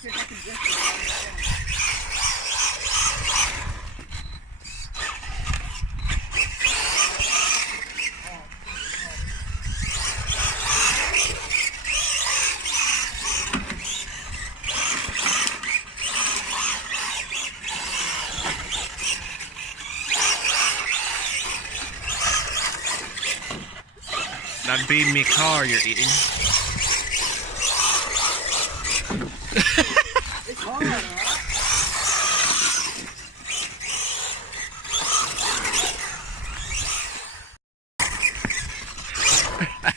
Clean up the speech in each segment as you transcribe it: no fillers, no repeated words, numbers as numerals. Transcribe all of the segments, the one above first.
see if I can drift it. That being me car you're eating. It's hard, alright?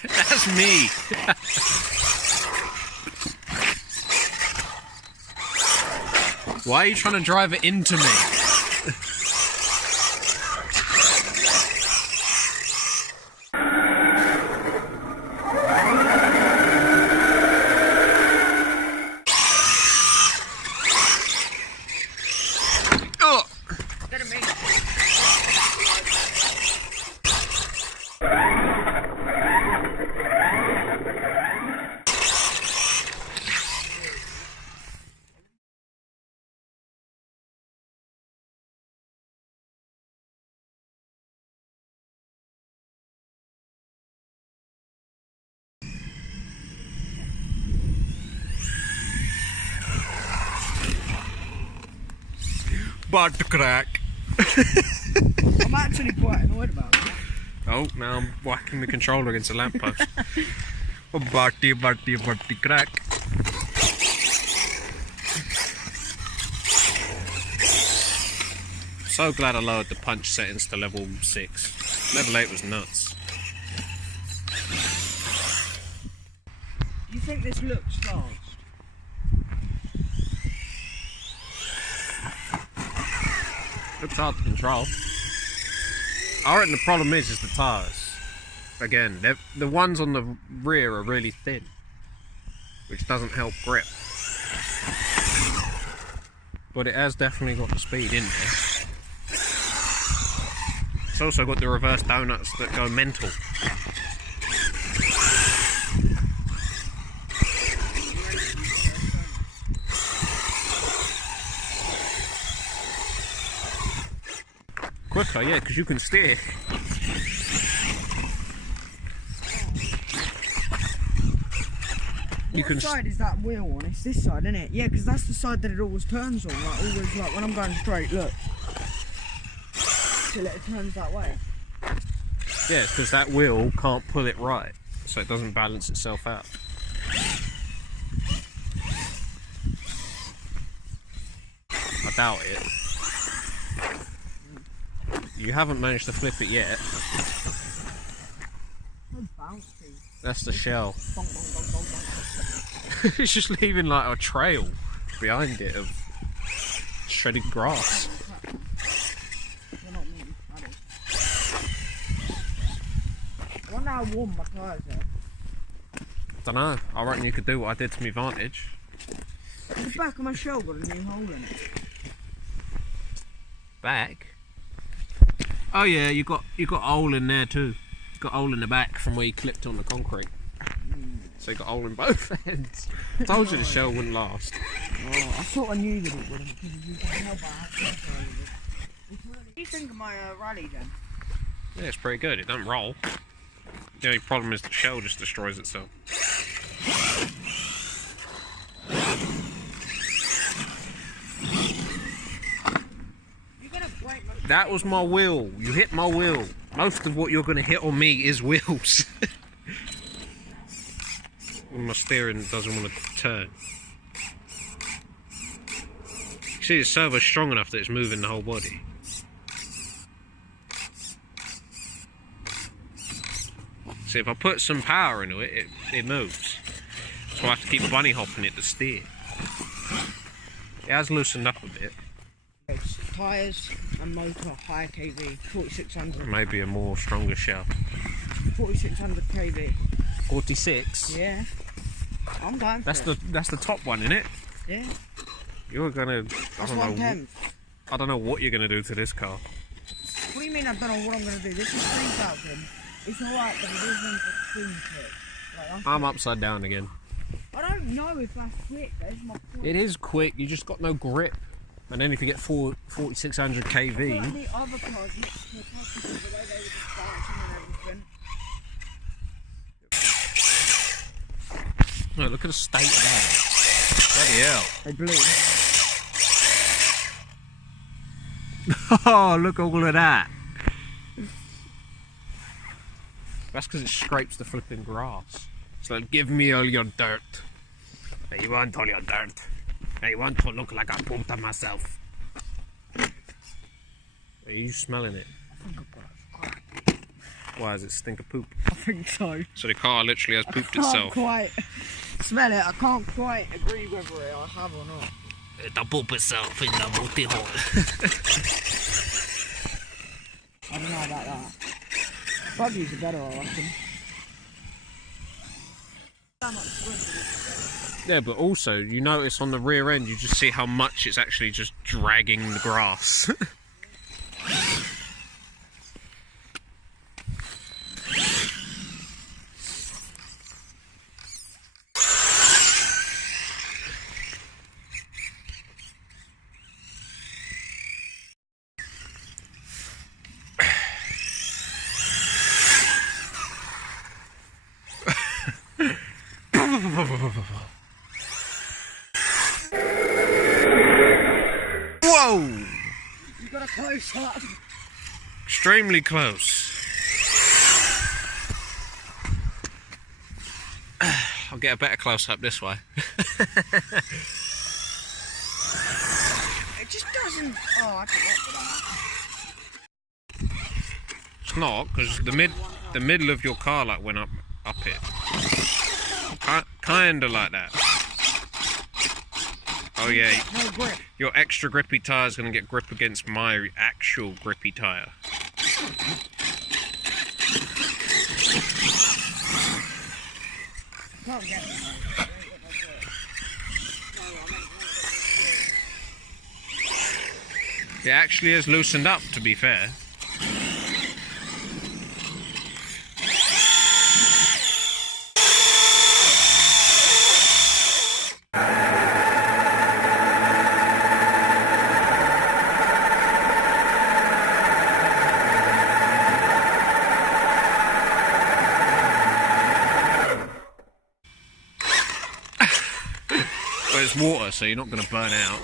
That's me. Why are you trying to drive it into me? Butt crack. I'm actually quite annoyed about that. Oh, now I'm whacking the controller against a lamppost. Butty crack. So glad I lowered the punch settings to level 6. Level 8 was nuts. Do you think this looks fast? Looks hard to control. I reckon the problem is the tyres. Again, the ones on the rear are really thin, which doesn't help grip. But it has definitely got the speed in there. It's also got the reverse donuts that go mental. Quicker, yeah, because you can steer. What side is that wheel on? It's this side, isn't it? Yeah, because that's the side that it always turns on. Like always, like when I'm going straight, look, till it turns that way. Yeah, because that wheel can't pull it right, so it doesn't balance itself out. I doubt it. You haven't managed to flip it yet. That's the shell. It's just leaving like a trail behind it of shredded grass. I wonder how warm my tyres are. Dunno, I reckon you could do what I did to my Vantage. The back of my shell got a new hole in it. Back? Oh yeah, you got a hole in there too. You got a hole in the back from where you clipped on the concrete. So you got a hole in both ends. I told you the shell wouldn't last. Oh, I thought I knew that it wouldn't because you can help What do you think of my rally then? Yeah, it's pretty good. It doesn't roll. The only problem is the shell just destroys itself. That was my wheel. You hit my wheel. Most of what you're going to hit on me is wheels. When my steering doesn't want to turn. You see, the servo's strong enough that it's moving the whole body. See, if I put some power into it, it moves. So I have to keep bunny hopping it to steer. It has loosened up a bit. It's tyres and motor, high kV, 4600. Maybe a more stronger shell. 4600 kV. 46? Yeah. I'm going for it. That's the top one, isn't it? Yeah. You're gonna... That's 110. I don't know what you're gonna do to this car. What do you mean I don't know what I'm gonna do? This is 3,000. It's alright, but it isn't extreme shit. Like, I'm upside down again. I don't know if that's quick, that's my point. It is quick, you just got no grip. And then if you get 4600 kV... I feel like the other cars next to the passengers, the way they were just bouncing and everything. Oh, look at the state of that. Bloody hell. They blew. Oh, look at all of that. That's because it scrapes the flipping grass. It's like, give me all your dirt. I want all your dirt. I want to look like I pooped on myself. Are you smelling it? I think I've got it. Why does it stink of poop? I think so. So the car literally has pooped I can't itself. quite smell it. I can't quite agree whether I have or not. The poop itself in the booty hole. I don't know about that. Buggies are better, I reckon. Yeah, but also, you notice on the rear end, you just see how much it's actually just dragging the grass. Whoa! You got a close up. Extremely close. I'll get a better close up this way. It just doesn't. Oh, I can't for that. It's not, because the middle of your car like went up it. Kinda like that. Oh yeah, No grip. your extra grippy tyre is going to get grip against my actual grippy tyre. Can't get it. It actually has loosened up, to be fair. But it's water, so you're not going to burn out.